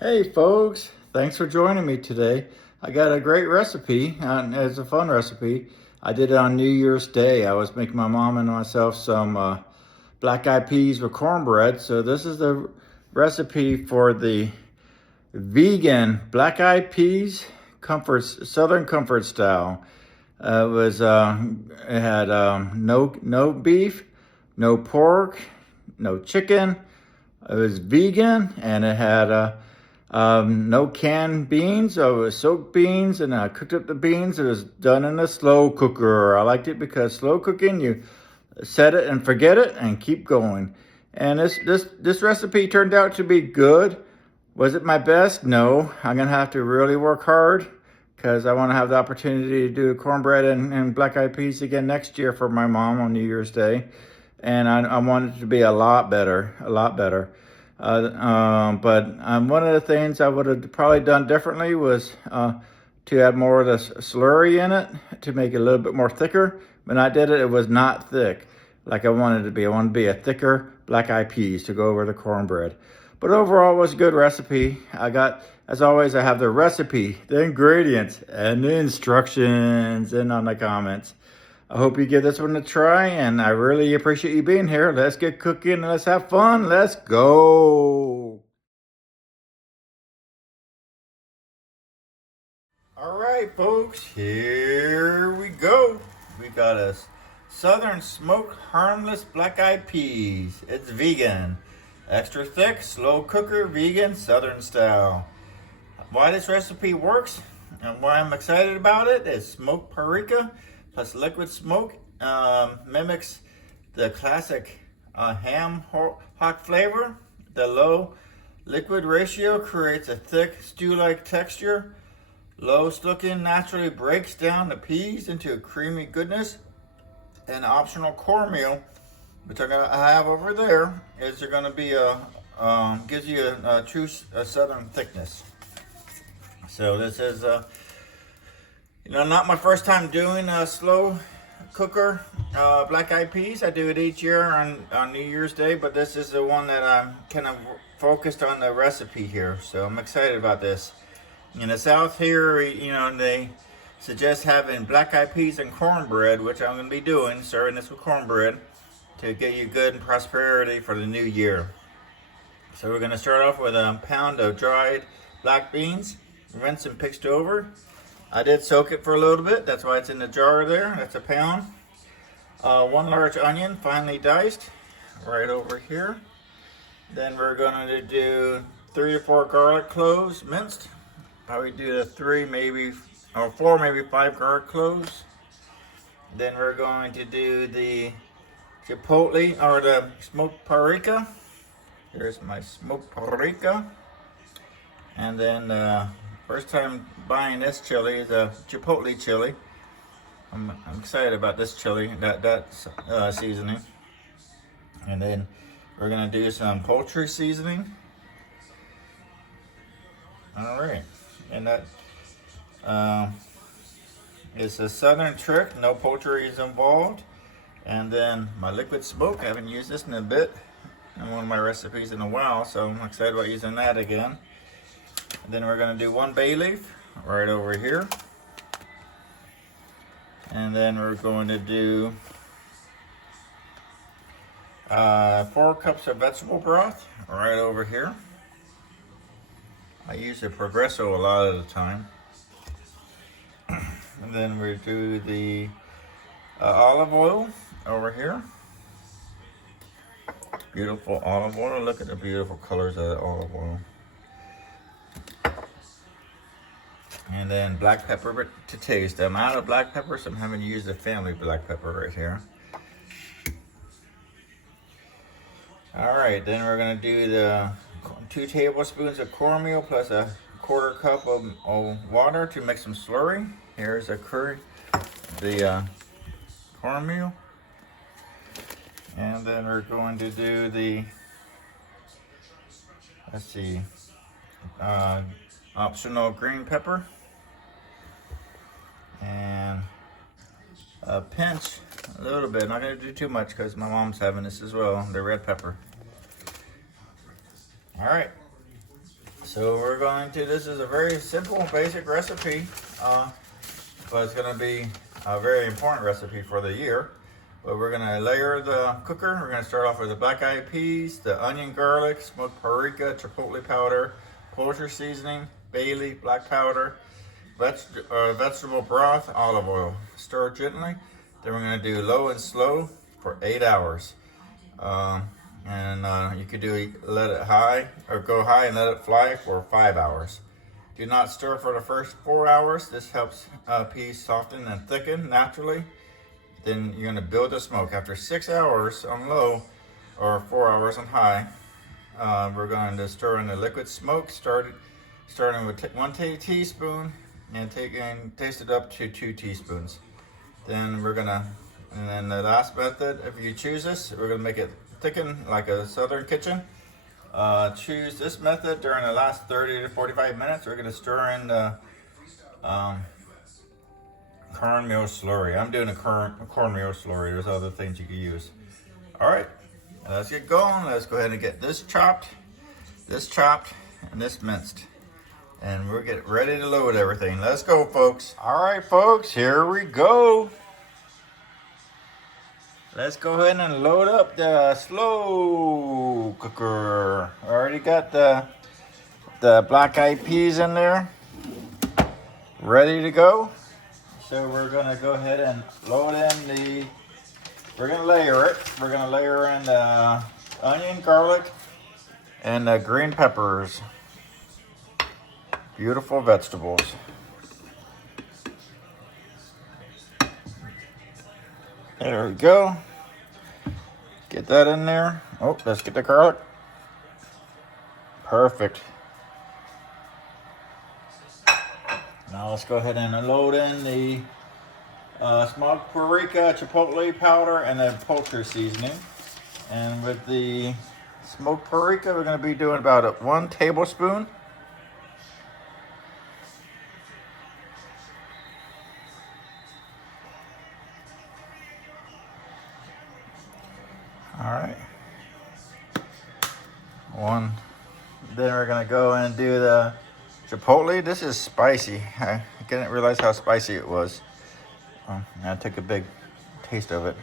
Hey folks, thanks for joining me today. I got a great recipe, and it's a fun recipe. I did it on New Year's Day. I was making my mom and myself some black eyed peas with cornbread. So this is the recipe for the vegan black eyed peas, Southern comfort style. It had no beef, no pork, no chicken. It was vegan, and it had no canned beans. So it was soaked beans, and I cooked up the beans. It was done in a slow cooker. I liked it because slow cooking, you set it and forget it and keep going. And this recipe turned out to be good. Was it my best? No. I'm gonna have to really work hard because I want to have the opportunity to do cornbread and black eyed peas again next year for my mom on New Year's Day. And I want it to be a lot better, a lot better. But one of the things I would have probably done differently was to add more of the slurry in it to make it a little bit more thicker. When I did it, it was not thick like I wanted it to be. I wanted to be a thicker black eyed peas to go over the cornbread. But overall, it was a good recipe. As always, I have the recipe, the ingredients, and the instructions in on the comments. I hope you give this one a try, and I really appreciate you being here. Let's get cooking and let's have fun. Let's go. All right, folks, here we go. We got a Southern smoked harmless black eyed peas. It's vegan. Extra thick, slow cooker, vegan, Southern style. Why this recipe works and why I'm excited about it is smoked paprika plus liquid smoke mimics the classic ham hock flavor. The low liquid ratio creates a thick stew-like texture. Low cooking naturally breaks down the peas into a creamy goodness. And optional cornmeal, which I have over there, is there going to be gives you a true southern thickness. So this is not my first time doing a slow cooker black eyed peas. I do it each year on New Year's Day, but this is the one that I'm kind of focused on the recipe here. So I'm excited about this. In the South here, they suggest having black eyed peas and cornbread, which I'm going to be doing, serving this with cornbread to get you good and prosperity for the new year. So we're going to start off with a pound of dried black beans, rinse and pitched over. I did soak it for a little bit, that's why it's in the jar there. That's a pound. 1 large onion, finely diced, right over here. Then we're going to do 3 to 4 garlic cloves, minced. Probably do the 3, maybe, or 4, maybe 5 garlic cloves. Then we're going to do the chipotle, or the smoked paprika. Here's my smoked paprika. And then first time buying this chili is a chipotle chili. I'm excited about this chili, that seasoning. And then we're gonna do some poultry seasoning. All right, and that is a southern trick. No poultry is involved. And then my liquid smoke. I haven't used this in a bit in one of my recipes in a while, so I'm excited about using that again. And then we're going to do 1 bay leaf right over here. And then we're going to do 4 cups of vegetable broth right over here. I use the Progresso a lot of the time. And then we do the olive oil over here. Beautiful olive oil. Look at the beautiful colors of the olive oil. And then black pepper to taste. I'm out of black pepper, so I'm having to use the family black pepper right here. All right, then we're gonna do the 2 tablespoons of cornmeal plus a 1/4 cup of water to make some slurry. Here's the cornmeal. And then we're going to do the, optional green pepper. And a pinch, a little bit, not going to do too much because my mom's having this as well, the red pepper. All right, So we're going to, this is a very simple, basic recipe, but it's going to be a very important recipe for the year. But we're going to layer the cooker. We're going to start off with the black-eyed peas, the onion, garlic, smoked paprika, chipotle powder, poultry seasoning, bay leaf, black powder, vegetable broth, olive oil. Stir gently. Then we're going to do low and slow for 8 hours. You could let it high or go high and let it fly for 5 hours. Do not stir for the first 4 hours. This helps peas soften and thicken naturally. Then you're going to build the smoke. After 6 hours on low or 4 hours on high, we're going to stir in the liquid smoke, starting with 1 teaspoon and taste it up to 2 teaspoons. Then and then the last method, if you choose this, we're going to make it thicken like a southern kitchen. Choose this method during the last 30 to 45 minutes. We're going to stir in the cornmeal slurry. I'm doing a cornmeal slurry. There's other things you can use. All right, let's get going. Let's go ahead and get this chopped, and this minced. And we'll get ready to load everything. Let's go, folks. All right, folks, here we go. Let's go ahead and load up the slow cooker. I already got the black-eyed peas in there, ready to go. So we're gonna go ahead and load in we're gonna layer it. We're gonna layer in the onion, garlic, and the green peppers. Beautiful vegetables. There we go. Get that in there. Oh, let's get the garlic. Perfect. Now let's go ahead and load in the smoked paprika, chipotle powder, and the poultry seasoning. And with the smoked paprika, we're going to be doing about 1 tablespoon. All right. 1. Then we're gonna go and do the chipotle. This is spicy. I didn't realize how spicy it was. I took a big taste of it.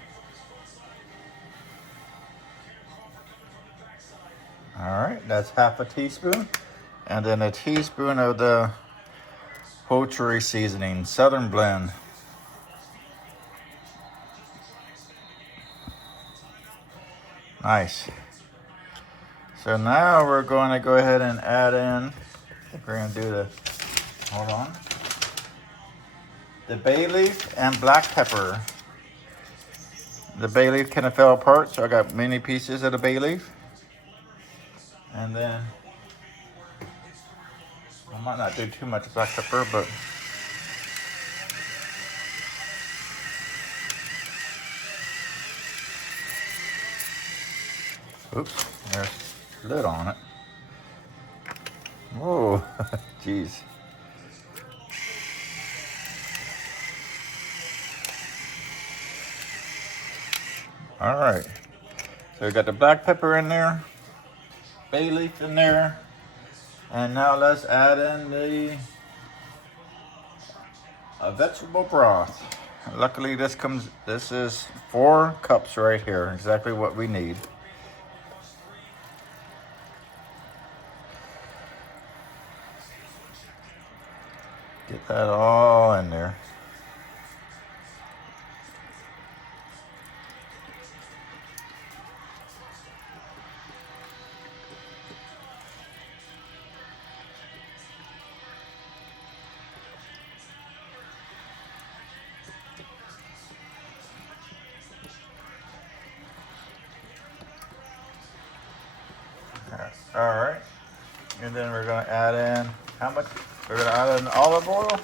All right, that's half a teaspoon. And then a teaspoon of the poultry seasoning, Southern blend. Nice. So now we're going to go ahead and add in, I think we're going to do the bay leaf and black pepper. The bay leaf kind of fell apart, so I got many pieces of the bay leaf. And then, I might not do too much black pepper, but oops, there's a lid on it. Whoa, jeez. All right, so we got the black pepper in there, bay leaf in there, and now let's add in the vegetable broth. Luckily, this is 4 cups right here, exactly what we need. Get that all in there. All right, and then we're gonna add in how much? We're gonna add in olive oil.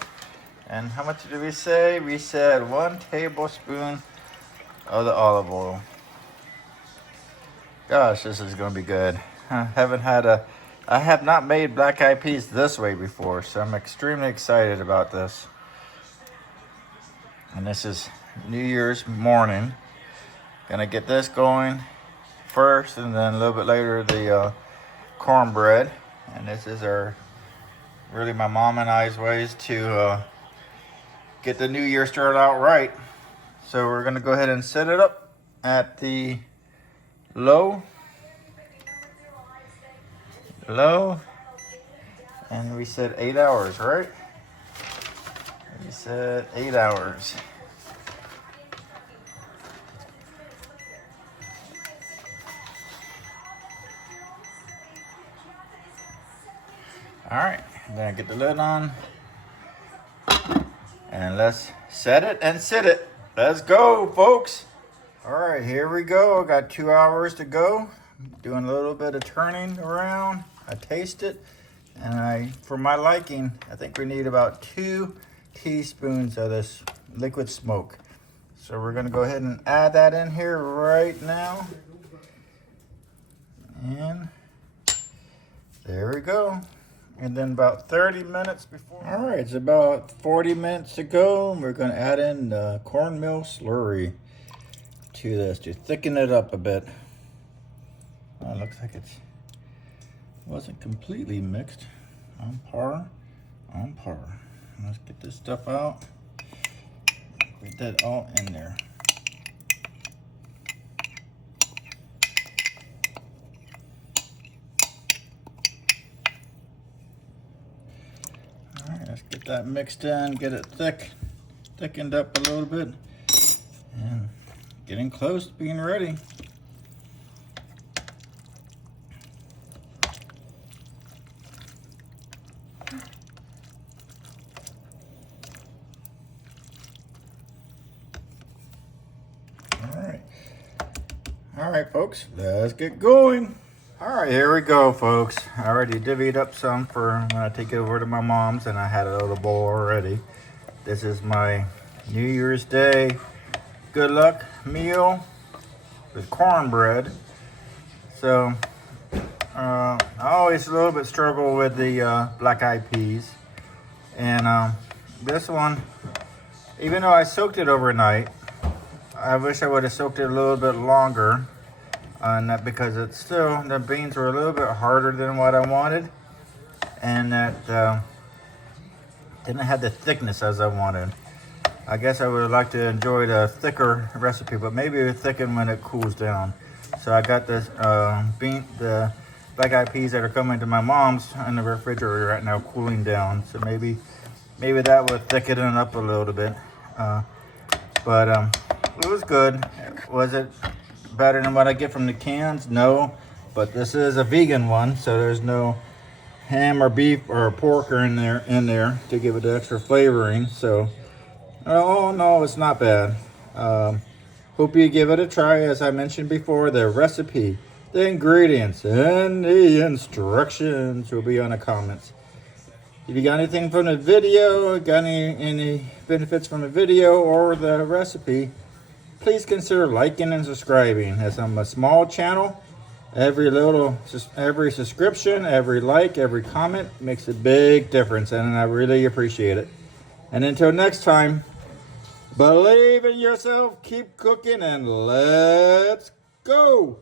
And how much did we say? We said 1 tablespoon of the olive oil. Gosh, this is gonna be good. I have not made black-eyed peas this way before, so I'm extremely excited about this. And this is New Year's morning. Gonna get this going first, and then a little bit later the cornbread. And this is really my mom and I's ways to get the new year started out right. So we're gonna go ahead and set it up at the low, and we said 8 hours, right? We said 8 hours. All right, then get the lid on, and let's set it and sit it. Let's go, folks. All right, here we go. Got 2 hours to go. Doing a little bit of turning around. I taste it, and for my liking, I think we need about 2 teaspoons of this liquid smoke. So we're gonna go ahead and add that in here right now. And there we go. And then about 30 minutes before. All right, it's about 40 minutes to go. And we're gonna add in the cornmeal slurry to this to thicken it up a bit. Oh, it looks like it wasn't completely mixed. On par. Let's get this stuff out. Put that all in there. All right, let's get that mixed in, get it thickened up a little bit, and getting close to being ready. All right, folks, let's get going. All right, here we go, folks. I already divvied up some for when I take it over to my mom's, and I had a little bowl already. This is my New Year's Day good luck meal with cornbread. So I always a little bit struggle with the black-eyed peas, and this one, even though I soaked it overnight, I wish I would have soaked it a little bit longer, and that because it's still, the beans were a little bit harder than what I wanted, and that didn't have the thickness as I wanted. I guess I would like to enjoy the thicker recipe, but maybe it thicken when it cools down. So I got this the black-eyed peas that are coming to my mom's in the refrigerator right now, cooling down. So maybe that would thicken it up a little bit. But it was good. Was it better than what I get from the cans? No, but this is a vegan one, so there's no ham or beef or pork in there to give it the extra flavoring. So, oh no, it's not bad. Hope you give it a try. As I mentioned before, the recipe, the ingredients, and the instructions will be on the comments. If you got anything from the video, got any benefits from the video or the recipe, please consider liking and subscribing. As I'm a small channel, every subscription, every like, every comment makes a big difference, and I really appreciate it. And until next time, believe in yourself, keep cooking, and let's go.